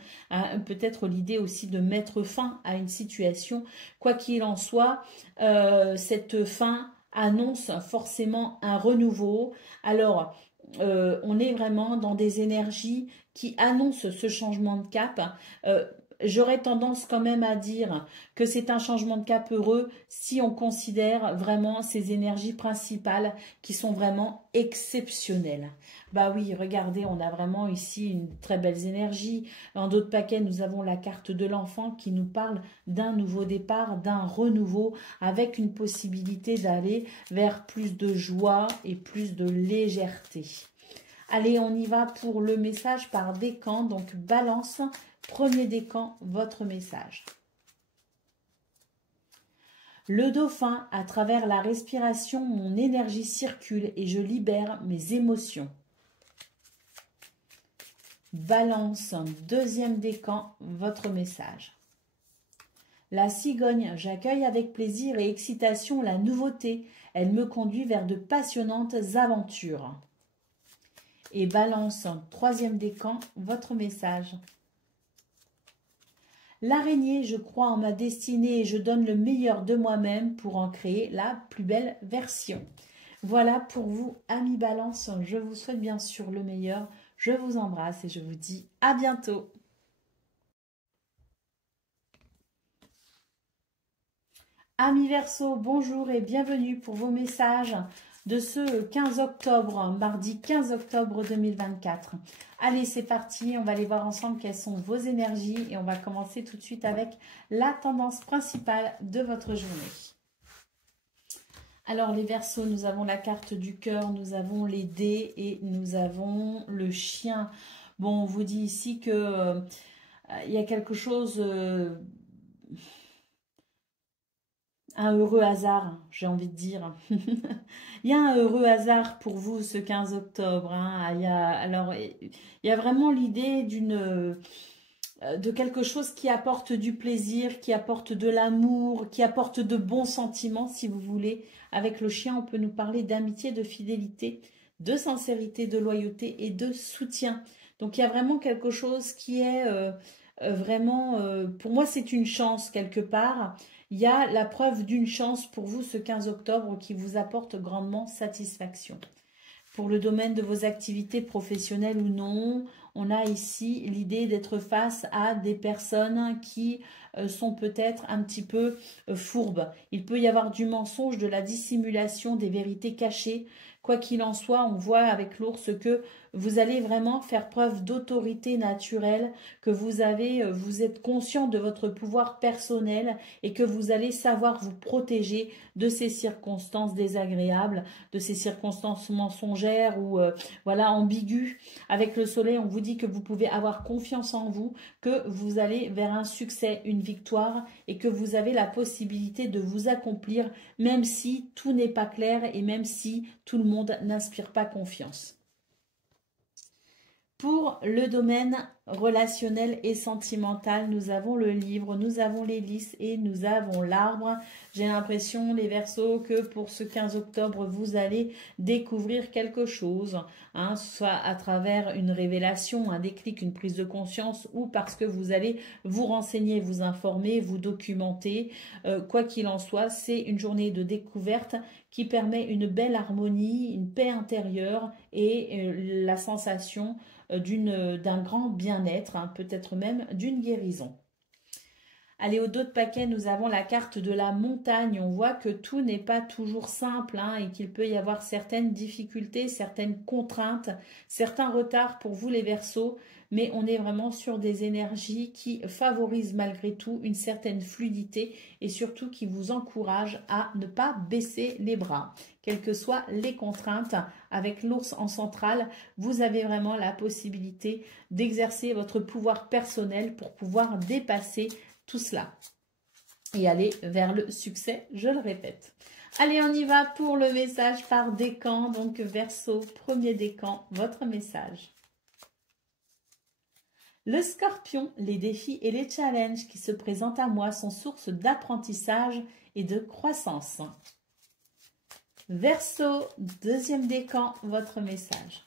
peut-être l'idée aussi de mettre fin à une situation. Quoi qu'il en soit, cette fin annonce forcément un renouveau. Alors, on est vraiment dans des énergies qui annoncent ce changement de cap. J'aurais tendance quand même à dire que c'est un changement de cap heureux si on considère vraiment ces énergies principales qui sont vraiment exceptionnelles. Bah oui, regardez, on a vraiment ici une très belle énergie. Dans d'autres paquets, nous avons la carte de l'enfant qui nous parle d'un nouveau départ, d'un renouveau avec une possibilité d'aller vers plus de joie et plus de légèreté. Allez, on y va pour le message par décan, donc balance. Premier décan, votre message. Le dauphin, à travers la respiration, mon énergie circule et je libère mes émotions. Balance, deuxième décan, votre message. La cigogne, j'accueille avec plaisir et excitation la nouveauté. Elle me conduit vers de passionnantes aventures. Et balance, troisième décan, votre message. L'araignée, je crois en ma destinée et je donne le meilleur de moi-même pour en créer la plus belle version. Voilà pour vous, amis Balance. Je vous souhaite bien sûr le meilleur. Je vous embrasse et je vous dis à bientôt. Amis Verseau, bonjour et bienvenue pour vos messages de ce 15 octobre, mardi 15 octobre 2024. Allez, c'est parti, on va aller voir ensemble quelles sont vos énergies et on va commencer tout de suite avec la tendance principale de votre journée. Alors les Verseaux, nous avons la carte du cœur, nous avons les dés et nous avons le chien. Bon, on vous dit ici que il y a quelque chose... un heureux hasard, j'ai envie de dire. Il y a un heureux hasard pour vous ce 15 octobre. Hein. Il y a vraiment l'idée de quelque chose qui apporte du plaisir, qui apporte de l'amour, qui apporte de bons sentiments, si vous voulez. Avec le chien, on peut nous parler d'amitié, de fidélité, de sincérité, de loyauté et de soutien. Donc, il y a vraiment quelque chose qui est vraiment... pour moi, c'est une chance quelque part. Il y a la preuve d'une chance pour vous ce 15 octobre qui vous apporte grandement satisfaction. Pour le domaine de vos activités professionnelles ou non, on a ici l'idée d'être face à des personnes qui sont peut-être un petit peu fourbes. Il peut y avoir du mensonge, de la dissimulation, des vérités cachées. Quoi qu'il en soit, on voit avec l'ours que vous allez vraiment faire preuve d'autorité naturelle, que vous êtes conscient de votre pouvoir personnel et que vous allez savoir vous protéger de ces circonstances désagréables, de ces circonstances mensongères ou voilà ambiguës. Avec le soleil, on vous dit que vous pouvez avoir confiance en vous, que vous allez vers un succès, une victoire et que vous avez la possibilité de vous accomplir même si tout n'est pas clair et même si tout le monde n'inspire pas confiance. Pour le domaine relationnel et sentimental. Nous avons le livre, nous avons les lys et nous avons l'arbre. J'ai l'impression, les Verseaux, que pour ce 15 octobre, vous allez découvrir quelque chose, hein, soit à travers une révélation, un déclic, une prise de conscience, ou parce que vous allez vous renseigner, vous informer, vous documenter. Quoi qu'il en soit, c'est une journée de découverte qui permet une belle harmonie, une paix intérieure et la sensation d'un grand bien-être, hein, peut-être même d'une guérison. Allez, au dos de paquet, nous avons la carte de la montagne. On voit que tout n'est pas toujours simple, hein, et qu'il peut y avoir certaines difficultés, certaines contraintes, certains retards pour vous les Verseaux, mais on est vraiment sur des énergies qui favorisent malgré tout une certaine fluidité et surtout qui vous encouragent à ne pas baisser les bras. Quelles que soient les contraintes, avec l'ours en centrale, vous avez vraiment la possibilité d'exercer votre pouvoir personnel pour pouvoir dépasser tout cela et aller vers le succès, je le répète. Allez, on y va pour le message par décan. Donc Verseau, premier décan, votre message. Le Scorpion, les défis et les challenges qui se présentent à moi sont source d'apprentissage et de croissance. Verseau, deuxième décan, votre message.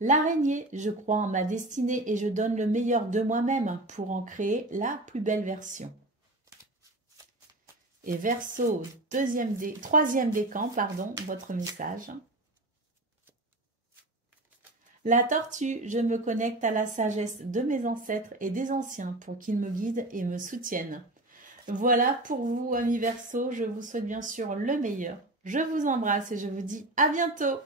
L'araignée, je crois en ma destinée et je donne le meilleur de moi-même pour en créer la plus belle version. Et Verseau, troisième décan, pardon, votre message. La tortue, je me connecte à la sagesse de mes ancêtres et des anciens pour qu'ils me guident et me soutiennent. Voilà pour vous, amis Verseaux, je vous souhaite bien sûr le meilleur. Je vous embrasse et je vous dis à bientôt.